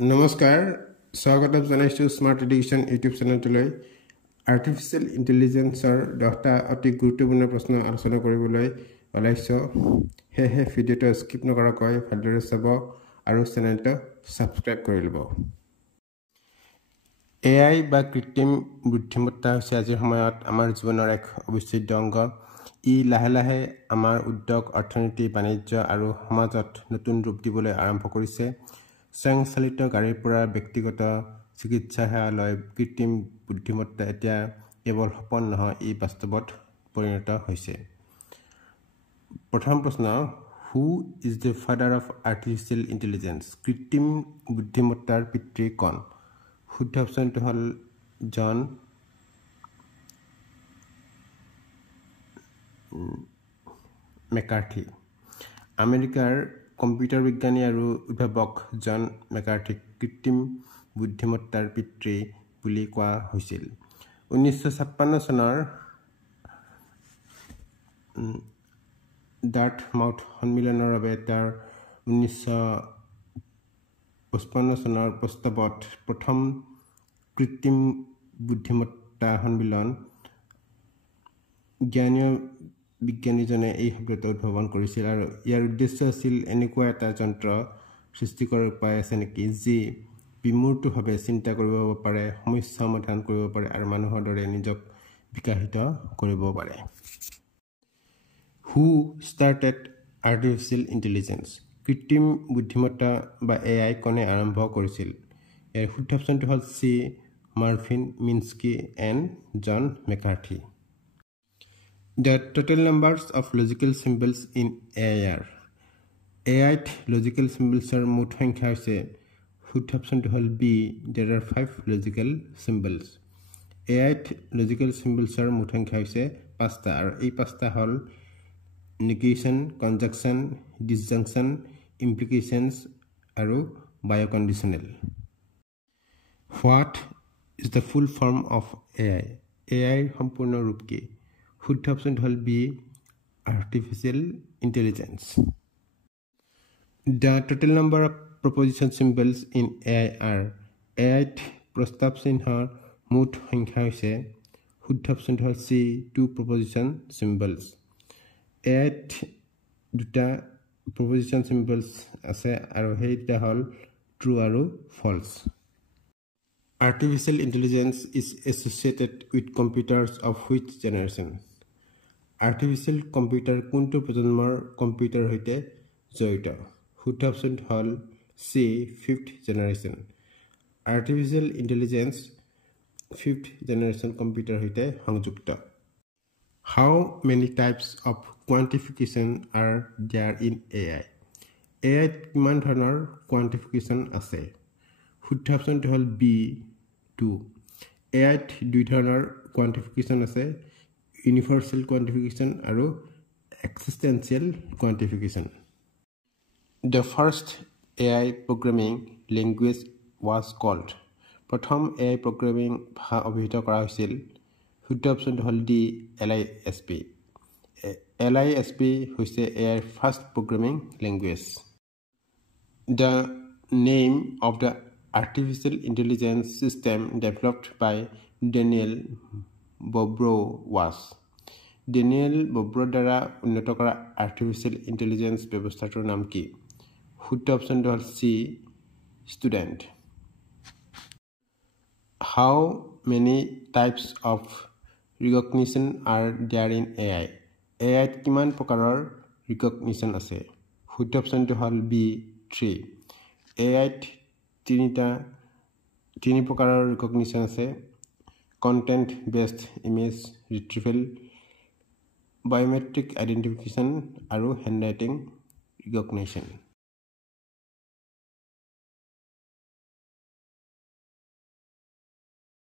নমস্কাৰ স্বাগতম জনাইছো স্মাৰ্ট এডুকেশ্যন ইউটিউব চেনেলটোলৈ আৰ্টিফিচিয়েল ইণ্টেলিজেন্সৰ 10টা অতি গুৰুত্বপূৰ্ণ প্ৰশ্ন আলোচনা কৰিবলৈ ওলাইছো হেহে ভিডিঅ'টো স্কিপ নকৰাকৈ ভালদৰে চাব আৰু চেনেলটো সাবস্ক্ৰাইব কৰি ল'ব AI বা কৃত্ৰিম বুদ্ধিমত্তা হৈছে আজিৰ সময়ত আমাৰ জীৱনৰ এক অবিচ্ছেদ্য অংগ ই লাহে লাহে আমাৰ উদ্যোগ অৰ্থনীতি বাণিজ্য আৰু সমাজত নতুন ৰূপ দিবলৈ আৰম্ভ কৰিছে স্বয়ংচালিত গাড়ীৰ পৰা ব্যক্তিগত চিকিৎসা সেৱালৈ কৃত্ৰিম বুদ্ধিমত্তা এতিয়া কেৱল সপোন নহয় ই বাস্তৱত পৰিণত হৈছে প্ৰথম প্ৰশ্ন who is the father of artificial intelligence কৃত্ৰিম বুদ্ধিমত্তাৰ পিতৃ কোন শুদ্ধ অপশ্যনটো হ'ল জন মেকাৰ্থি আমেৰিকাৰ কম্পিউটাৰ বিজ্ঞানী আৰু উদ্ভাৱক জন মেকাৰ্থিক কৃত্ৰিম বুদ্ধিমত্তাৰ পিতৃ বুলি কোৱা হৈছিল 1956 চনৰ ডাৰ্থমাউথ সন্মিলনৰ বাবে তাৰ 1955 চনৰ প্ৰস্তাৱত প্ৰথম কৃত্ৰিম বুদ্ধিমত্তা সন্মিলন জ্ঞানীয় বিজ্ঞানীজনে এই শব্দটো উদ্ভাৱন কৰিছিল আৰু ইয়াৰ উদ্দেশ্য আছিল এনেকুৱা এটা যন্ত্ৰ সৃষ্টি কৰাৰ উপায় আছে নেকি যি বিমূৰ্তভাৱে চিন্তা কৰিব পাৰে সমস্যা সমাধান কৰিব পাৰে আৰু মানুহৰ দৰে নিজক বিকশিত কৰিব পাৰে হু ষ্টাৰ্টেড আৰ্টিফিচিয়েল ইণ্টেলিজেন্স কৃত্ৰিম বুদ্ধিমত্তা বা AI কোনে আৰম্ভ কৰিছিল ইয়াৰ শুদ্ধ অপশ্যনটো হ'ল C Marvin Minsky and John McCarthy The total numbers of logical symbols in AI are AI logical symbols are মুঠ সংখ্যা হৈছে শুদ্ধ অপশ্যনটো হ'ল B there are 5 logical symbols AI logical symbols are মুঠ সংখ্যা হৈছে 5টা আৰু এই 5টা হ'ল negation conjunction disjunction implications আৰু bioconditional What is the full form of AI AI সম্পূৰ্ণ ৰূপ কি শুদ্ধ অপশ্যন হ'ল B artificial intelligence The total number of proposition symbols in AI are AI প্ৰস্তাৱ চিহ্নৰ মুঠ সংখ্যা হৈছে শুদ্ধ অপশ্যন হ'ল চি 2 proposition symbols AI দুটা proposition symbols আছে আৰু সেই দুটা হ'ল true আৰু false Artificial intelligence is associated with computers of which generation Artificial computer কোনটো প্ৰজন্মৰ কম্পিউটাৰ হৈতে জড়িত শুদ্ধ অপশ্যন হ'ল C 5th generation Artificial intelligence 5th generation computer হৈতে সংযুক্ত How many types of quantification are there in AI AI কিমান ধৰণৰ quantification আছে শুদ্ধ অপশ্যনটো হ'ল বি 2 AI দুই ধৰণৰ quantification আছে universal quantification আৰু existential quantification The first AI programming language was called প্ৰথম AI programming ভাষা অভিহিত কৰা হৈছিল শুদ্ধ অপশ্যনটো হ'ল ডি LISP LISP হৈছে AI first programming language The name of the artificial intelligence system developed by Daniel Bobrow was Daniel Bobrow দ্বাৰা উন্নত কৰা আৰ্টিফিচিয়েল ইণ্টেলিজেন্স ব্যৱস্থাটোৰ নাম কি শুদ্ধ অপশ্যনটো হ'ল C student How many types of recognition are there in AI AI কিমান প্ৰকাৰৰ recognition আছে শুদ্ধ অপশ্যনটো হ'ল বি 3 AI তিনি প্ৰকাৰৰ recognition আছে content based image retrieval biometric identification আৰু handwriting recognition